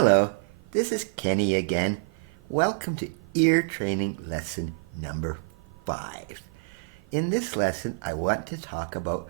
Hello, this is Kenny again. Welcome to ear training lesson number 5. In this lesson, I want to talk about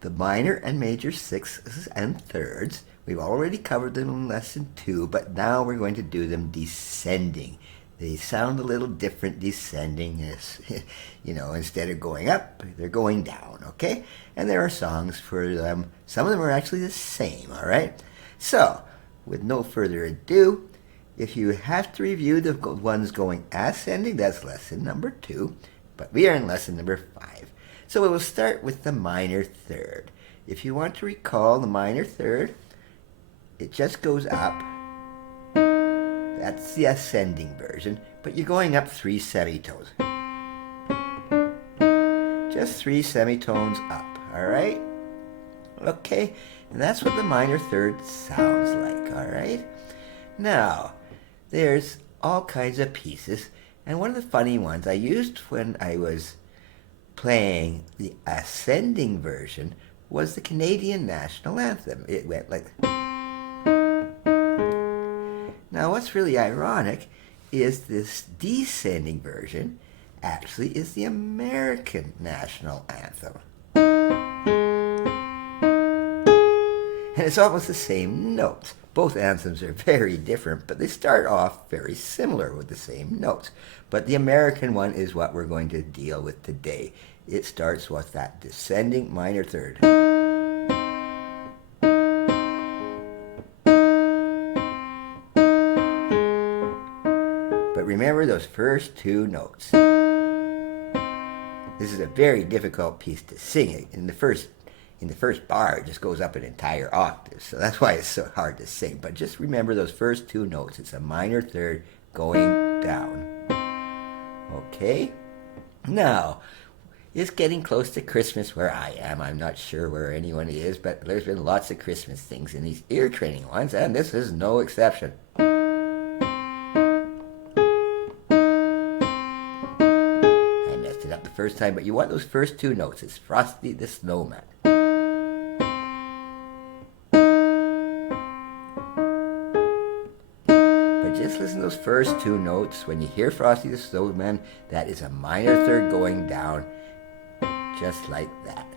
the minor and major sixths and thirds. We've already covered them in lesson 2, but now we're going to do them descending. They sound a little different descending, as, instead of going up, they're going down, okay? And there are songs for them. Some of them are actually the same, all right? So, with no further ado, if you have to review the ones going ascending, that's lesson number 2, but we are in lesson number 5. So we will start with the minor third. If you want to recall the minor third, it just goes up. That's the ascending version, but you're going up 3 semitones. Just 3 semitones up, all right? Okay, and that's what the minor third sounds like, all right? Now, there's all kinds of pieces, and one of the funny ones I used when I was playing the ascending version was the Canadian National Anthem. It went like... Now, what's really ironic is this descending version actually is the American National Anthem. And it's almost the same notes. Both anthems are very different, but they start off very similar with the same notes. But the American one is what we're going to deal with today. It starts with that descending minor third. But remember those first 2 notes. This is a very difficult piece to sing. In the first bar, it just goes up an entire octave, so that's why it's so hard to sing. But just remember those first 2 notes. It's a minor third going down. Okay? Now, it's getting close to Christmas where I am. I'm not sure where anyone is, but there's been lots of Christmas things in these ear training ones, and this is no exception. I messed it up the first time, but you want those first 2 notes. It's Frosty the Snowman. Just listen to those first 2 notes. When you hear Frosty the Snowman, that is a minor third going down, just like that.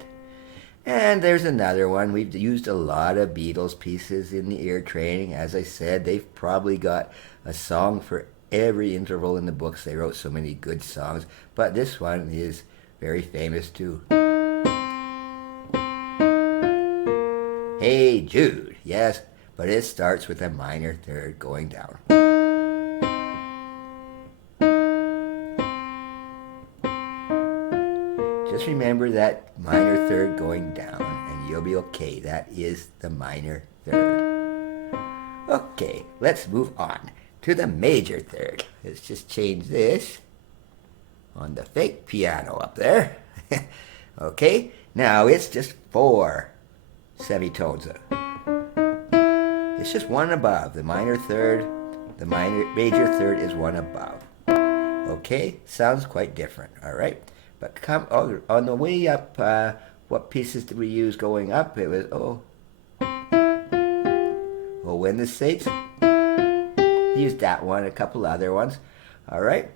And there's another one. We've used a lot of Beatles pieces in the ear training. As I said, they've probably got a song for every interval in the books. They wrote so many good songs. But this one is very famous too. Hey Jude, yes, but it starts with a minor third going down. Just remember that minor third going down and you'll be okay. That is the minor third. Okay, let's move on to the major third. Let's just change this on the fake piano up there. Okay, now it's just 4 semitones. It's just 1 above. The minor third, the major third is 1 above. Okay, sounds quite different, all right? But come on the way up, what pieces did we use going up? It was, when the States. Used that one, a couple other ones, all right?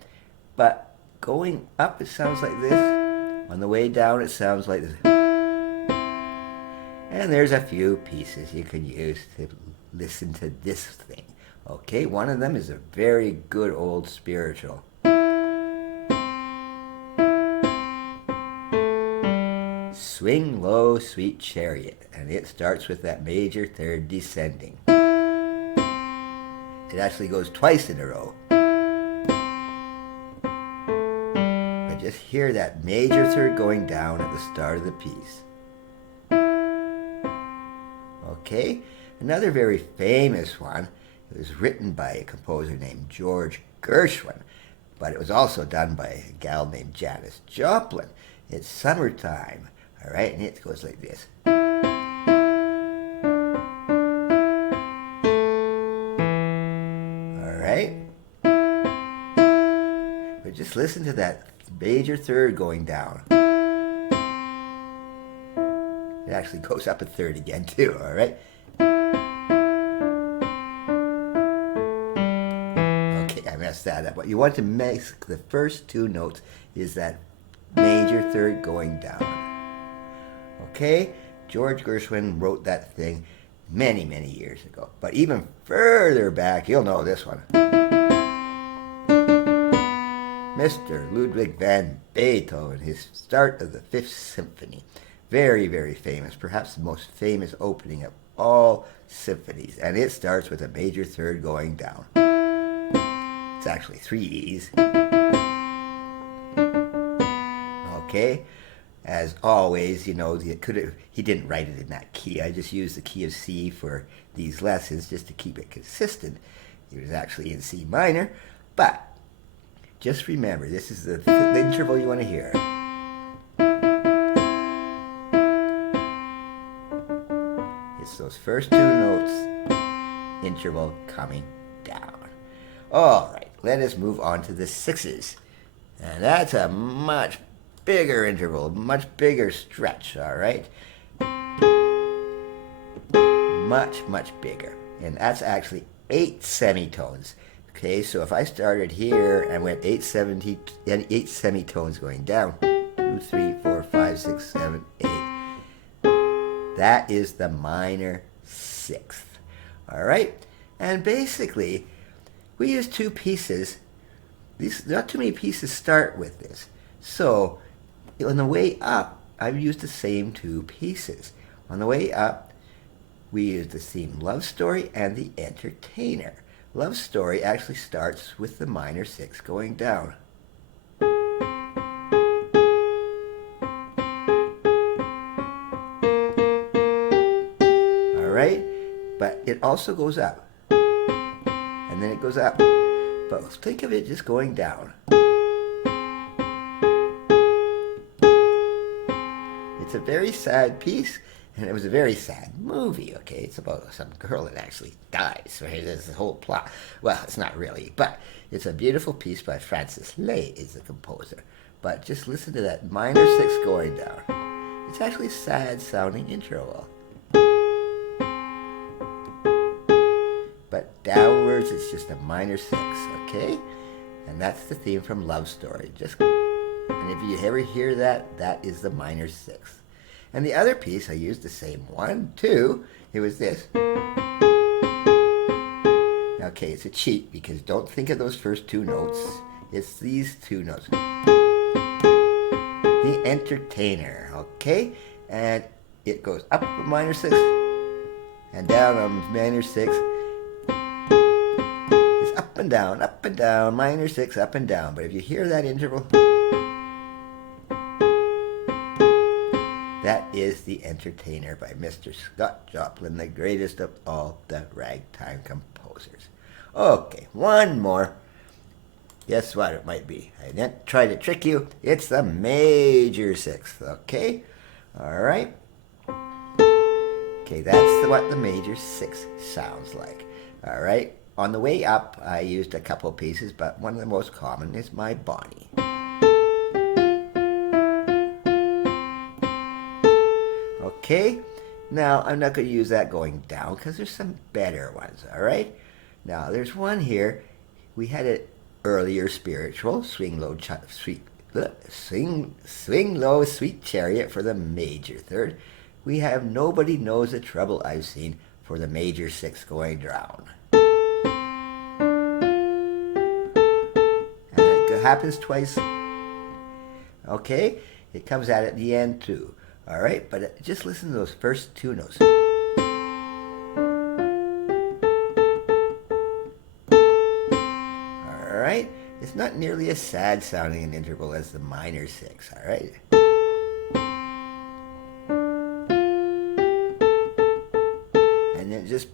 But going up, it sounds like this. On the way down, it sounds like this. And there's a few pieces you can use to listen to this thing. Okay, one of them is a very good old spiritual. Swing Low, Sweet Chariot, and it starts with that major third descending. It actually goes twice in a row. But just hear that major third going down at the start of the piece. Okay, another very famous one. It was written by a composer named George Gershwin, but it was also done by a gal named Janis Joplin. It's Summertime. All right, and it goes like this. All right. But just listen to that major third going down. It actually goes up a third again too, all right? mess that up. What you want to mix the first two notes is that major third going down. Okay? George Gershwin wrote that thing many, many years ago. But even further back, you'll know this one. Mr. Ludwig van Beethoven, his start of the Fifth Symphony. Very, very famous, perhaps the most famous opening of all symphonies. And it starts with a major third going down. It's actually 3 E's. Okay? As always, you know, he didn't write it in that key. I just used the key of C for these lessons just to keep it consistent. It was actually in C minor, but just remember, this is the interval you want to hear. It's those first two notes, interval coming down. All right, let us move on to the sixes. And that's a much bigger interval, much bigger stretch, all right? Much, much bigger. And that's actually 8 semitones. Okay, so if I started here and went 8 semitones going down, 2, 3, 4, 5, 6, 7, 8. That is the minor sixth. All right? And basically, we use two pieces. Not too many pieces start with this. So on the way up, I've used the same two pieces. On the way up, we use the theme Love Story and the Entertainer. Love Story actually starts with the minor six going down. All right? But it also goes up. And then it goes up. But think of it just going down. It's a very sad piece, and it was a very sad movie, okay? It's about some girl that actually dies, right? There's the whole plot. Well, it's not really, but it's a beautiful piece by Francis Lay is the composer. But just listen to that minor six going down. It's actually a sad-sounding interval. But downwards, it's just a minor six, okay? And that's the theme from Love Story. And if you ever hear that, that is the minor sixth. And the other piece, I used the same one, too. It was this. Okay, it's a cheat because don't think of those first two notes. It's these two notes. The Entertainer, okay? And it goes up a minor sixth and down a minor sixth. It's up and down, minor six, up and down. But if you hear that interval, that is The Entertainer by Mr. Scott Joplin, the greatest of all the ragtime composers. Okay, one more. Guess what it might be? I didn't try to trick you. It's the major sixth, okay? All right. Okay, that's what the major sixth sounds like. All right. On the way up, I used a couple pieces, but one of the most common is My Bonnie. Okay, now I'm not going to use that going down because there's some better ones, all right? Now, there's one here. We had it earlier, spiritual, Swing Low, Sweet Chariot for the major third. We have Nobody Knows the Trouble I've Seen for the major sixth going down. And it happens twice. Okay, it comes out at the end too. All right, but just listen to those first two notes. All right, it's not nearly as sad sounding an interval as the minor six, all right? And then it just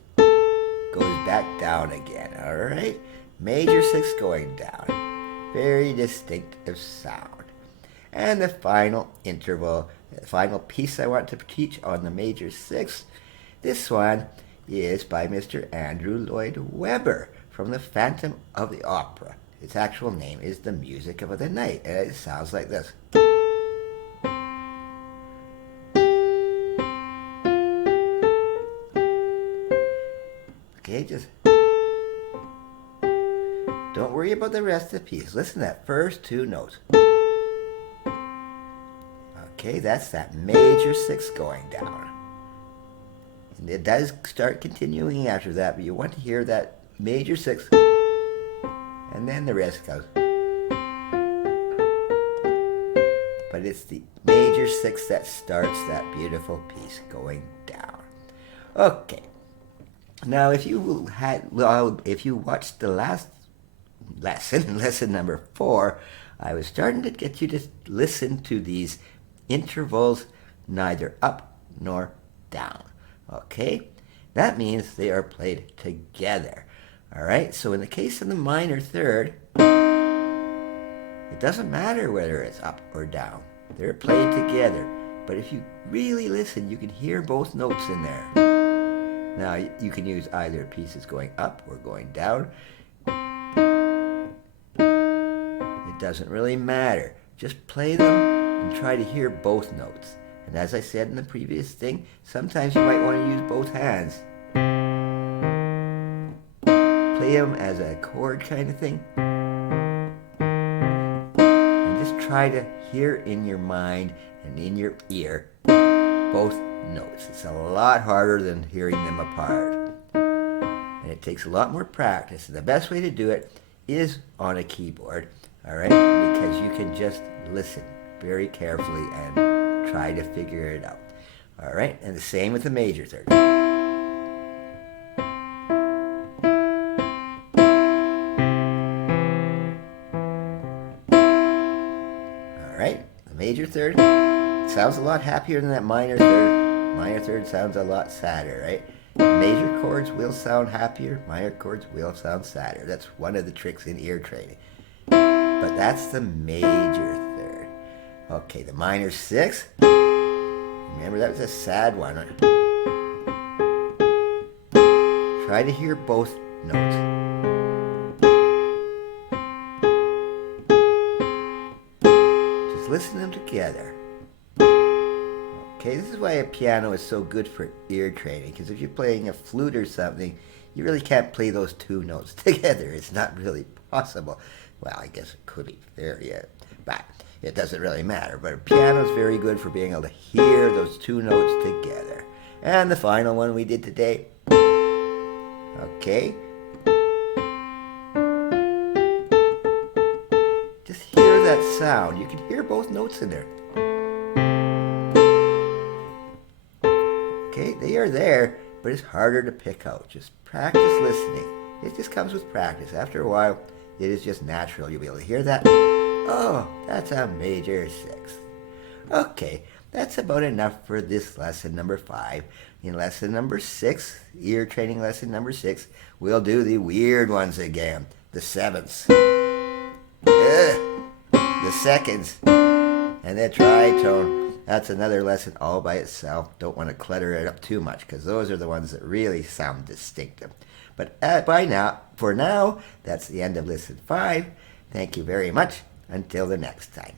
goes back down again, all right? Major six going down. Very distinctive sound. And the final interval, the final piece I want to teach on the major sixth, this one is by Mr. Andrew Lloyd Webber from The Phantom of the Opera. Its actual name is The Music of the Night, and it sounds like this. Okay, just don't worry about the rest of the piece. Listen to that first two notes. Okay, that's that major 6 going down. And it does start continuing after that, but you want to hear that major 6, and then the rest goes. But it's the major 6 that starts that beautiful piece going down. Okay. Now, if you watched the last lesson, lesson number 4, I was starting to get you to listen to these intervals, neither up nor down. Okay? That means they are played together. All right? So in the case of the minor third, it doesn't matter whether it's up or down. They're played together. But if you really listen, you can hear both notes in there. Now, you can use either pieces going up or going down. It doesn't really matter. Just play them and try to hear both notes. And as I said in the previous thing, sometimes you might want to use both hands. Play them as a chord kind of thing. And just try to hear in your mind and in your ear both notes. It's a lot harder than hearing them apart. And it takes a lot more practice. And the best way to do it is on a keyboard, all right? Because you can just listen very carefully and try to figure it out. All right? And the same with the major third. All right? The major third sounds a lot happier than that minor third. Minor third sounds a lot sadder, right? Major chords will sound happier. Minor chords will sound sadder. That's one of the tricks in ear training. But that's the major third. Okay, the minor 6. Remember, that was a sad one. Try to hear both notes. Just listen to them together. Okay, this is why a piano is so good for ear training, because if you're playing a flute or something, you really can't play those two notes together. It's not really possible. Well, I guess it could be there, but it doesn't really matter. But a piano is very good for being able to hear those two notes together. And the final one we did today. Okay. Just hear that sound. You can hear both notes in there. Okay, they are there, but it's harder to pick out. Just practice listening. It just comes with practice. After a while, it is just natural. You'll be able to hear that. Oh, that's a major 6. Okay, that's about enough for this lesson number 5. In lesson number 6, ear training lesson number 6, we'll do the weird ones again. The 7ths. The seconds. And the tritone. That's another lesson all by itself. Don't want to clutter it up too much, because those are the ones that really sound distinctive. But for now, that's the end of lesson 5. Thank you very much. Until the next time.